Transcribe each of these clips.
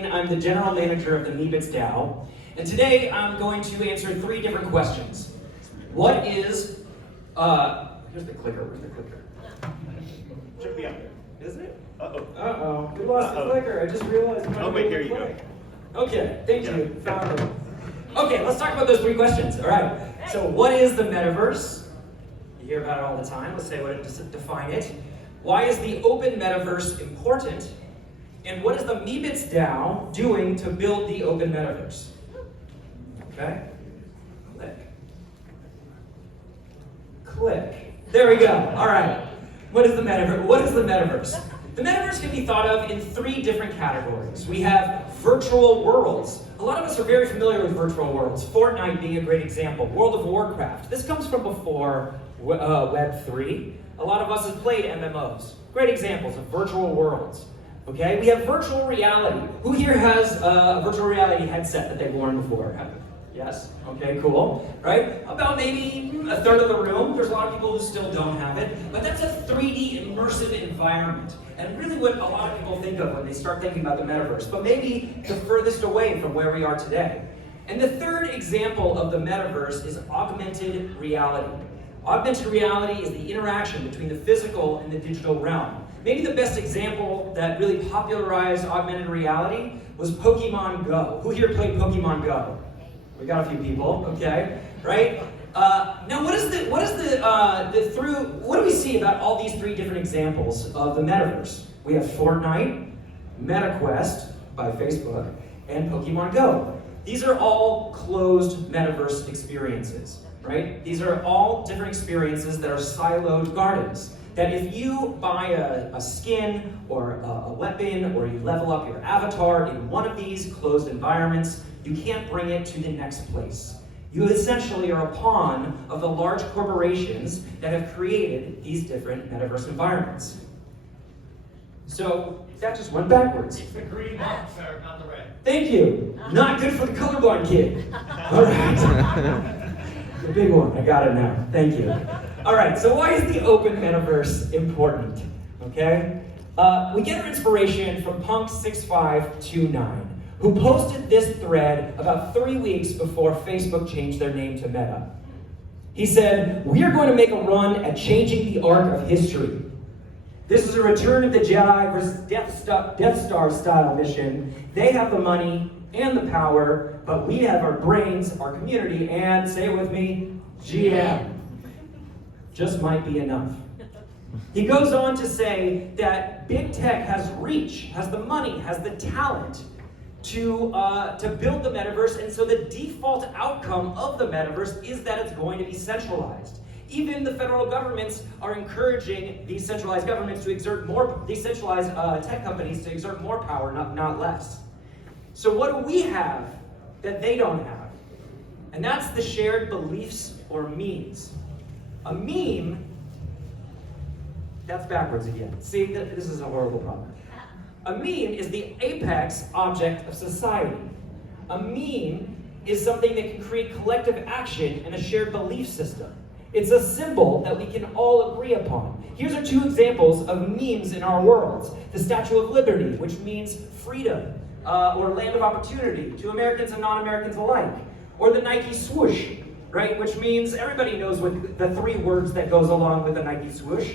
I'm the general manager of the MeebitsDAO, and today I'm going to answer 3 different questions. What is, here's the clicker, where's the clicker? Should be up there. Is it? Uh-oh. Uh-oh, we lost the clicker, I just realized. Oh wait, here you go. Okay, thank you, found it. Okay, let's talk about those 3 questions, all right. So what is the metaverse? You hear about it all the time, let's say what it, define it. Why is the Open Metaverse important? And what is the MeebitsDAO doing to build the Open Metaverse? Okay, click. Click. There we go, all right. What is the metaverse? What is the metaverse? The metaverse can be thought of in 3 different categories. We have virtual worlds. A lot of us are very familiar with virtual worlds, Fortnite being a great example, World of Warcraft. This comes from before Web 3. A lot of us have played MMOs. Great examples of virtual worlds. Okay, we have virtual reality. Who here has a virtual reality headset that they've worn before? Yes? Okay, cool. Right? About maybe a third of the room. There's a lot of people who still don't have it. But that's a 3D immersive environment. And really what a lot of people think of when they start thinking about the metaverse. But maybe the furthest away from where we are today. And the third example of the metaverse is augmented reality. Augmented reality is the interaction between the physical and the digital realm. Maybe the best example that really popularized augmented reality was Pokemon Go. Who here played Pokemon Go? We got a few people, okay, right? Now, what do we see about all these 3 different examples of the metaverse? We have Fortnite, MetaQuest by Facebook, and Pokemon Go. These are all closed metaverse experiences, right? These are all different experiences that are siloed gardens. That if you buy a skin or a weapon or you level up your avatar in one of these closed environments, you can't bring it to the next place. You essentially are a pawn of the large corporations that have created these different metaverse environments. So that just went backwards. It's the green box, sir, not the red. Thank you. Not good for the colorblind kid. All right. The big one, I got it now. Thank you. All right, so why is the Open Metaverse important? Okay? We get our inspiration from Punk6529, who posted this thread about 3 weeks before Facebook changed their name to Meta. He said, "We are going to make a run at changing the arc of history. This is a Return of the Jedi versus Death Star style mission. They have the money and the power, but we have our brains, our community, and, say it with me, GM. Just might be enough." He goes on to say that big tech has reach, has the money, has the talent to build the metaverse, and so the default outcome of the metaverse is that it's going to be centralized. Even the federal governments are encouraging decentralized governments to exert more, decentralized tech companies to exert more power, not less. So what do we have that they don't have? And that's the shared beliefs or memes. A meme, that's backwards again. See, this is a horrible problem. A meme is the apex object of society. A meme is something that can create collective action and a shared belief system. It's a symbol that we can all agree upon. Here's our 2 examples of memes in our worlds. The Statue of Liberty, which means freedom, or land of opportunity to Americans and non-Americans alike. Or the Nike swoosh, right? Which means everybody knows what the 3 words that goes along with the Nike swoosh.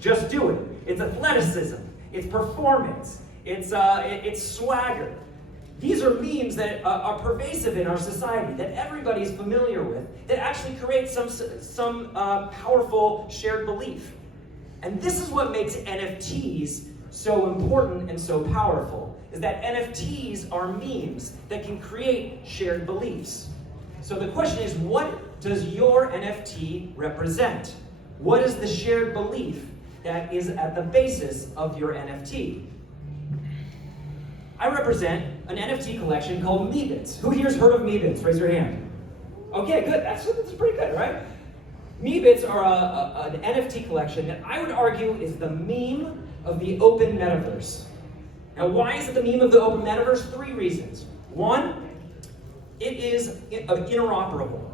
Just do it. It's athleticism. It's performance. It's swagger. These are memes that are pervasive in our society, that everybody is familiar with, that actually create some powerful shared belief. And this is what makes NFTs so important and so powerful, is that NFTs are memes that can create shared beliefs. So the question is, what does your NFT represent? What is the shared belief that is at the basis of your NFT? I represent an NFT collection called Meebits. Who here's heard of Meebits? Raise your hand. Okay, good. That's pretty good, right? Meebits are an NFT collection that I would argue is the meme of the Open Metaverse. Now, why is it the meme of the Open Metaverse? 3 reasons. 1, it is interoperable.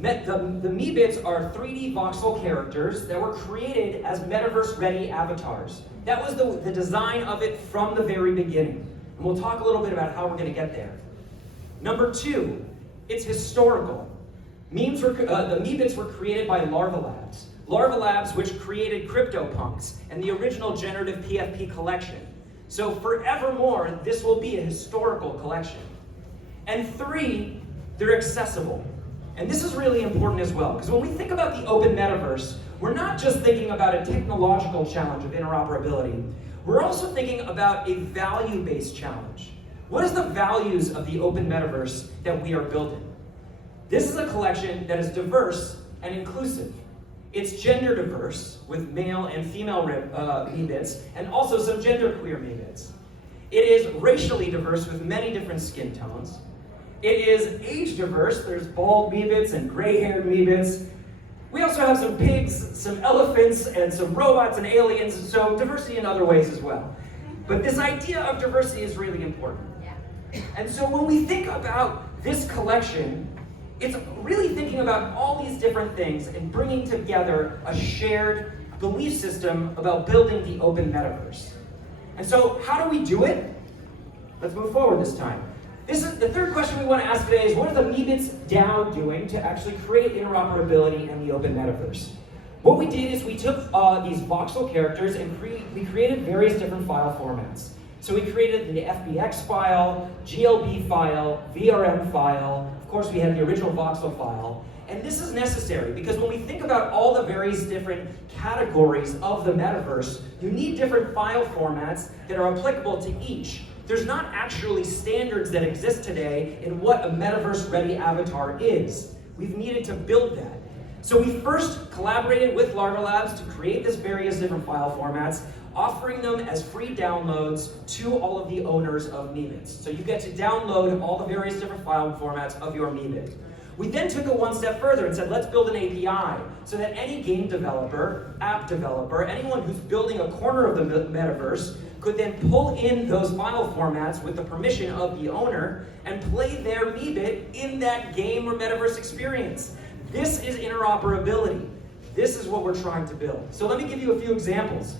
The Meebits are 3D voxel characters that were created as metaverse-ready avatars. That was the design of it from the very beginning. And we'll talk a little bit about how we're going to get there. Number 2, it's historical. The Meebits were created by Larva Labs. Larva Labs, which created CryptoPunks and the original generative PFP collection. So forevermore, this will be a historical collection. And 3, they're accessible. And this is really important as well, because when we think about the Open Metaverse, we're not just thinking about a technological challenge of interoperability, we're also thinking about a value-based challenge. What is the values of the Open Metaverse that we are building? This is a collection that is diverse and inclusive. It's gender diverse, with male and female Meebits, and also some genderqueer Meebits. It is racially diverse with many different skin tones. It is age diverse. There's bald Meebits and gray-haired Meebits. We also have some pigs, some elephants, and some robots and aliens, so diversity in other ways as well. But this idea of diversity is really important. Yeah. And so when we think about this collection, it's really thinking about all these different things and bringing together a shared belief system about building the Open Metaverse. And so how do we do it? Let's move forward this time. This is the third question we want to ask today is, what are the MeebitsDAO doing to actually create interoperability in the Open Metaverse? What we did is we took these voxel characters and we created various different file formats. So we created the FBX file, GLB file, VRM file. Of course, we had the original voxel file. And this is necessary because when we think about all the various different categories of the metaverse, you need different file formats that are applicable to each. There's not actually standards that exist today in what a metaverse-ready avatar is. We've needed to build that. So we first collaborated with Larva Labs to create this various different file formats, offering them as free downloads to all of the owners of Meebits. So you get to download all the various different file formats of your Meebit. We then took it one step further and said, let's build an API so that any game developer, app developer, anyone who's building a corner of the metaverse could then pull in those file formats with the permission of the owner and play their Meebit in that game or metaverse experience. This is interoperability. This is what we're trying to build. So let me give you a few examples.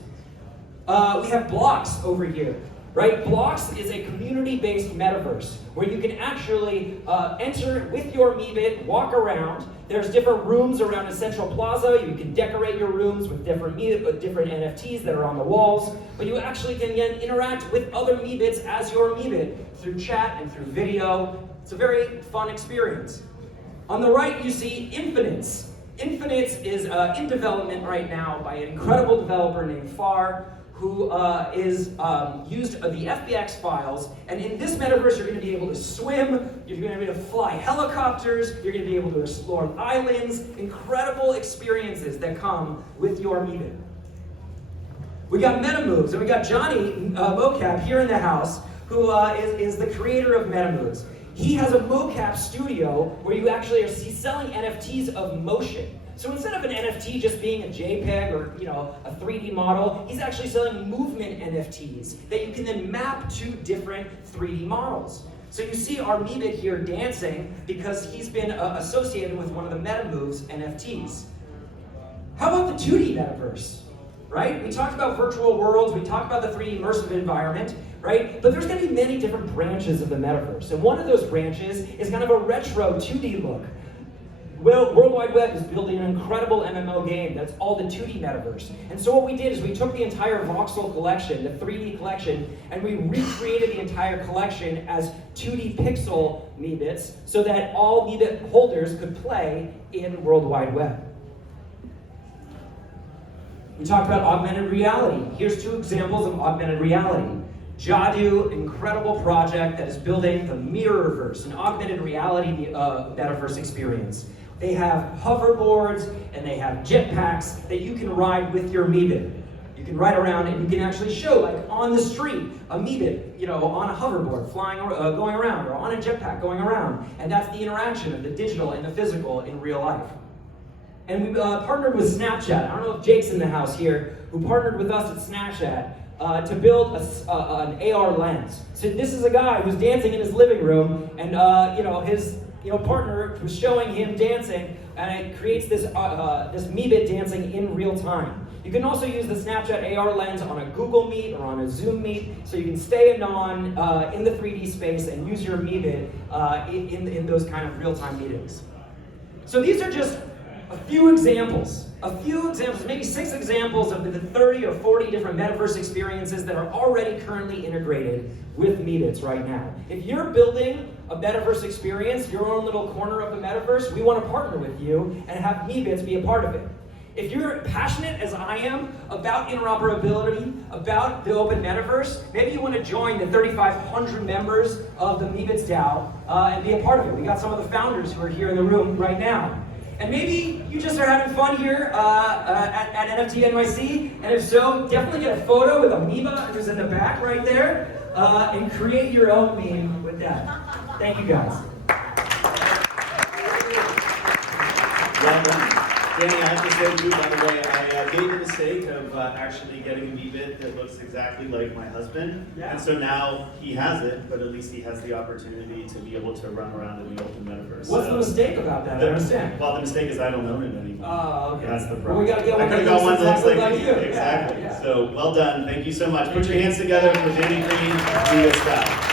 We have Blocks over here, right? Blocks is a community-based metaverse where you can actually enter with your Meebit, walk around. There's different rooms around a central plaza. You can decorate your rooms with different NFTs that are on the walls, but you actually can then interact with other Meebits as your Meebit through chat and through video. It's a very fun experience. On the right, you see Infinites. Infinites is in development right now by an incredible developer named Far, who is used the FBX files, and in this metaverse you're going to be able to swim, you're going to be able to fly helicopters, you're going to be able to explore islands, incredible experiences that come with your Meebit. We got MetaMoves, and we got Johnny Mocap here in the house, who is the creator of MetaMoves. He has a mocap studio where you actually are selling NFTs of motion. So instead of an NFT just being a JPEG or a 3D model, he's actually selling movement NFTs that you can then map to different 3D models. So you see our Meebit here dancing because he's been associated with one of the MetaMoves NFTs. How about the 2D metaverse? Right? We talked about virtual worlds, we talked about the 3D immersive environment, right? But there's going to be many different branches of the metaverse. And one of those branches is kind of a retro 2D look. Well, World Wide Web is building an incredible MMO game that's all the 2D metaverse. And so what we did is we took the entire voxel collection, the 3D collection, and we recreated the entire collection as 2D pixel Meebits so that all Meebit holders could play in World Wide Web. We talked about augmented reality. Here's 2 examples of augmented reality. Jadu, incredible project that is building the Mirrorverse, an augmented reality metaverse experience. They have hoverboards and they have jetpacks that you can ride with your Meebit. You can ride around and you can actually show, like on the street, a Meebit, on a hoverboard flying, going around, or on a jetpack going around. And that's the interaction of the digital and the physical in real life. And we partnered with Snapchat. I don't know if Jake's in the house here, who partnered with us at Snapchat to build an AR lens. So this is a guy who's dancing in his living room, and his partner was showing him dancing, and it creates this Meebit dancing in real time. You can also use the Snapchat AR lens on a Google Meet or on a Zoom Meet, so you can stay anon in the 3D space and use your Meebit in those kind of real-time meetings. So these are just a few examples, maybe 6 examples of the 30 or 40 different metaverse experiences that are already currently integrated with Meebits right now. If you're building a metaverse experience, your own little corner of the metaverse, we want to partner with you and have Meebits be a part of it. If you're passionate, as I am, about interoperability, about the Open Metaverse, maybe you want to join the 3,500 members of the MeebitsDAO and be a part of it. We got some of the founders who are here in the room right now. And maybe you just are having fun here at NFT.NYC, and if so, definitely get a photo with Amoeba, who's in the back right there, and create your own meme with that. Thank you guys. Well done. Danny, I have to say to you, by the way, I made the mistake of actually getting a Meebit that looks exactly like my husband. Yeah. And so now he has it, but at least he has the opportunity to be able to run around in the Open Metaverse. What's the mistake about that? I don't understand. Well, the mistake is I don't own it anymore. Oh, okay. That's the Well, problem. we gotta get I one could have that got one looks that looks exactly like like you. Exactly. Yeah, yeah. So well done. Thank you so much. Put your hands together for Danny Greene, MeebitsDAO.